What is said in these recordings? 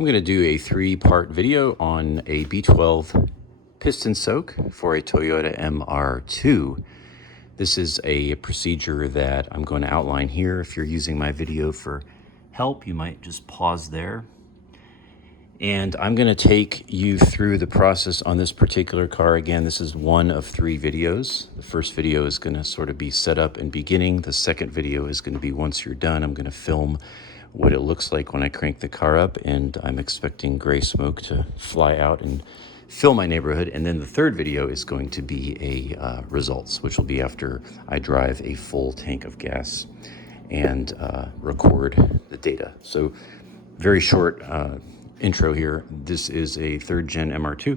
I'm going to do a 3-part video on a B12 piston soak for a Toyota MR2. This is a procedure that I'm going to outline here. If you're using my video for help, you might just pause there. And I'm going to take you through the process on this particular car. Again, this is one of 3 videos. The first video is going to sort of be setup and beginning. The second video is going to be once you're done. I'm going to film what it looks like when I crank the car up, and I'm expecting gray smoke to fly out and fill my neighborhood. And then the third video is going to be a results, which will be after I drive a full tank of gas and record the data. So very short intro here. This is a 3rd gen MR2.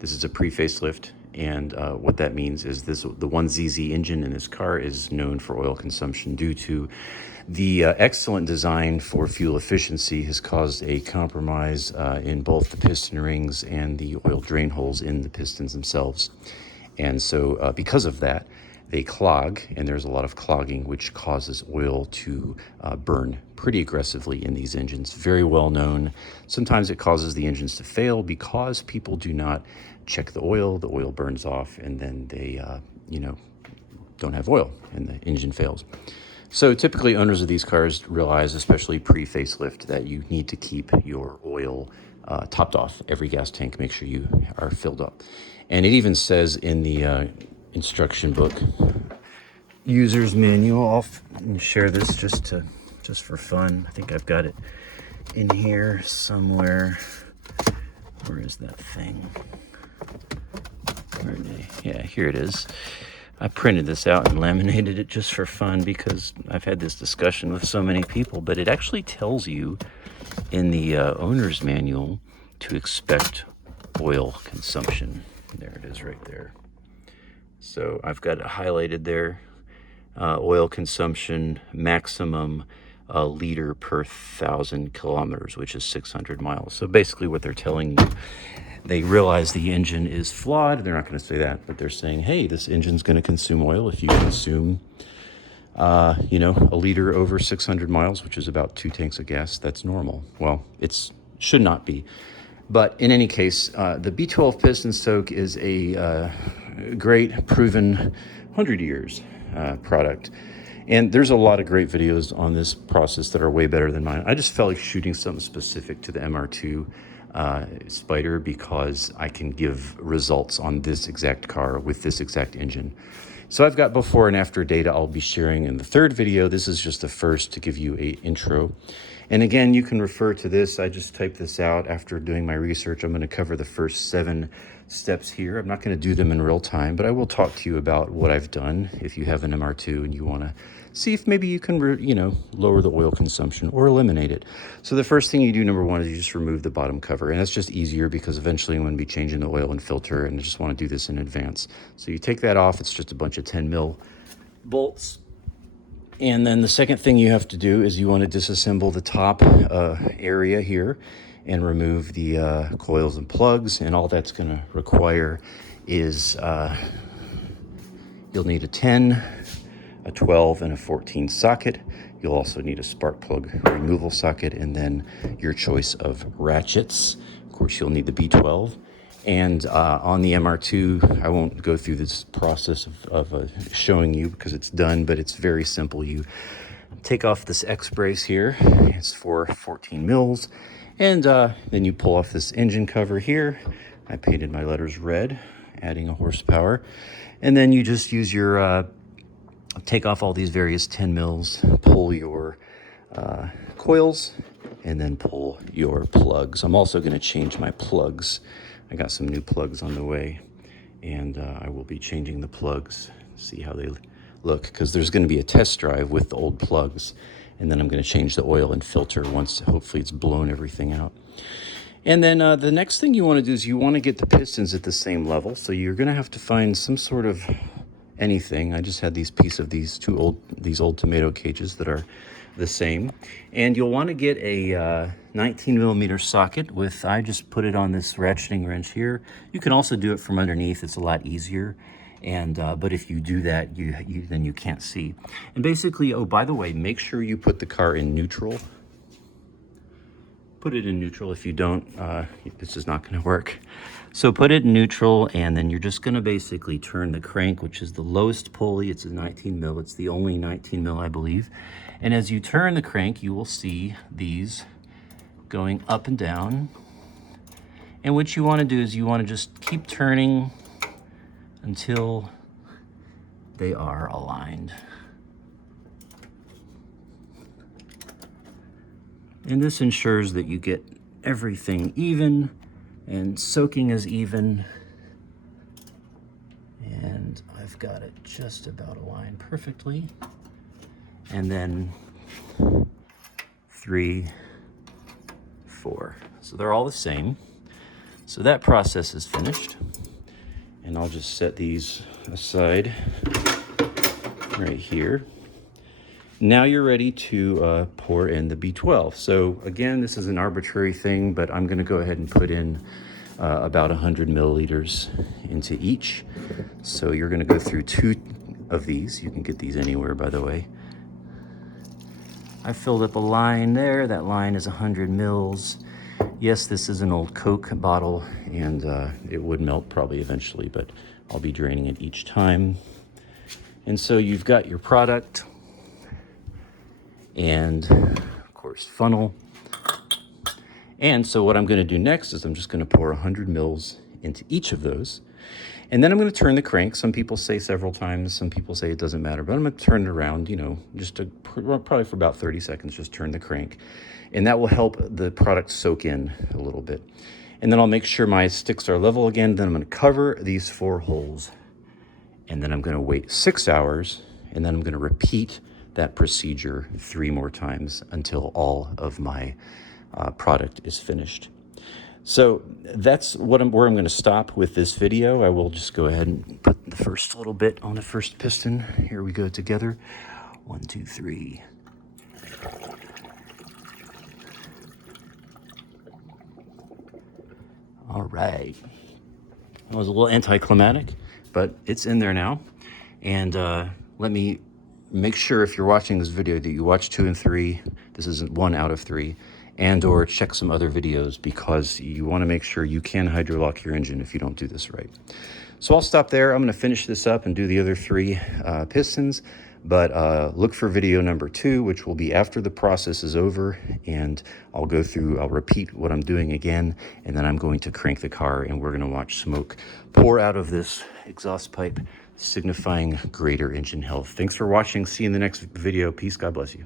This is a pre-facelift, and what that means is the 1ZZ engine in this car is known for oil consumption due to the excellent design for fuel efficiency has caused a compromise in both the piston rings and the oil drain holes in the pistons themselves. And so because of that, they clog, and there's a lot of clogging, which causes oil to burn pretty aggressively in these engines. Very well known. Sometimes it causes the engines to fail because people do not check the oil burns off, and then they don't have oil and the engine fails. So typically owners of these cars realize, especially pre-facelift, that you need to keep your oil topped off every gas tank. Make sure you are filled up. And it even says in the instruction book, user's manual, I'll share this just for fun. I think I've got it in here somewhere. Where is that thing? Yeah, here it is. I printed this out and laminated it just for fun because I've had this discussion with so many people, but it actually tells you in the owner's manual to expect oil consumption. There it is right there. So I've got it highlighted there. Oil consumption maximum liter per 1,000 kilometers, which is 600 miles. So basically what they're telling you, they realize the engine is flawed. They're not going to say that, but they're saying, hey, this engine's going to consume oil. If you consume, a liter over 600 miles, which is about 2 tanks of gas, that's normal. Well, it should not be. But in any case, the B12 piston soak is a great, proven 100 years product. And there's a lot of great videos on this process that are way better than mine. I just felt like shooting something specific to the MR2 Spyder because I can give results on this exact car with this exact engine. So I've got before and after data I'll be sharing in the 3rd video. This is just the first to give you an intro. And again, you can refer to this. I just typed this out after doing my research. I'm going to cover the first 7 steps here. I'm not going to do them in real time, but I will talk to you about what I've done if you have an MR2 and you want to see if maybe you can, lower the oil consumption or eliminate it. So the first thing you do, number 1, is you just remove the bottom cover. And that's just easier because eventually I'm going to be changing the oil and filter, and I just want to do this in advance. So you take that off. It's just a bunch of 10 mil bolts. And then the second thing you have to do is you want to disassemble the top area here and remove the coils and plugs. And all that's going to require is you'll need a 10, a 12, and a 14 socket. You'll also need a spark plug removal socket, and then your choice of ratchets. Of course, you'll need the B12. And on the MR2, I won't go through this process of showing you because it's done, but it's very simple. You take off this X brace here. It's for 14 mils. And then you pull off this engine cover here. I painted my letters red, adding a horsepower. And then you just use your, take off all these various 10 mils, pull your coils, and then pull your plugs. I'm also going to change my plugs. I got some new plugs on the way, and I will be changing the plugs, see how they look, because there's going to be a test drive with the old plugs, and then I'm going to change the oil and filter once hopefully it's blown everything out. And then the next thing you want to do is you want to get the pistons at the same level, so you're going to have to find some sort of anything. I just had these old tomato cages that are the same, and you'll want to get a 19 millimeter socket with, I just put it on this ratcheting wrench here. You can also do it from underneath. It's a lot easier. And but if you do that, then you can't see. And basically, oh, by the way, make sure you put the car in neutral. put it in neutral. If you don't, this is not going to work. So put it in neutral, and then you're just going to basically turn the crank, which is the lowest pulley. It's a 19 mil. It's the only 19 mil, I believe. And as you turn the crank, you will see these going up and down. And what you want to do is you want to just keep turning until they are aligned. And this ensures that you get everything even and soaking is even. And I've got it just about aligned perfectly. And then 3, 4. So they're all the same. So that process is finished. And I'll just set these aside right here. Now you're ready to pour in the B12. So again, this is an arbitrary thing, but I'm gonna go ahead and put in about 100 milliliters into each. So you're gonna go through 2 of these. You can get these anywhere, by the way. I filled up a line there. That line is 100 mils. Yes, this is an old Coke bottle, and it would melt probably eventually, but I'll be draining it each time. And so you've got your product, and of course funnel. And so what I'm going to do next is I'm just going to pour 100 mils into each of those, and then I'm going to turn the crank. Some people say several times, some people say it doesn't matter, but I'm going to turn it around, you know, just to probably for about 30 seconds, just turn the crank, and that will help the product soak in a little bit. And then I'll make sure my sticks are level again. Then I'm going to cover these 4 holes, and then I'm going to wait 6 hours, and then I'm going to repeat that procedure 3 more times until all of my product is finished. So that's where I'm going to stop with this video. I will just go ahead and put the first little bit on the first piston. Here we go together. 1, 2, 3. All right. That was a little anticlimactic, but it's in there now. And let me make sure, if you're watching this video, that you watch 2 and 3. This isn't 1 out of 3. And or check some other videos, because you want to make sure you can hydrolock your engine if you don't do this right. So I'll stop there. I'm going to finish this up and do the other 3 pistons. But look for video number 2, which will be after the process is over, and I'll repeat what I'm doing again, and then I'm going to crank the car, and we're going to watch smoke pour out of this exhaust pipe, signifying greater engine health. Thanks for watching. See you in the next video. Peace. God bless you.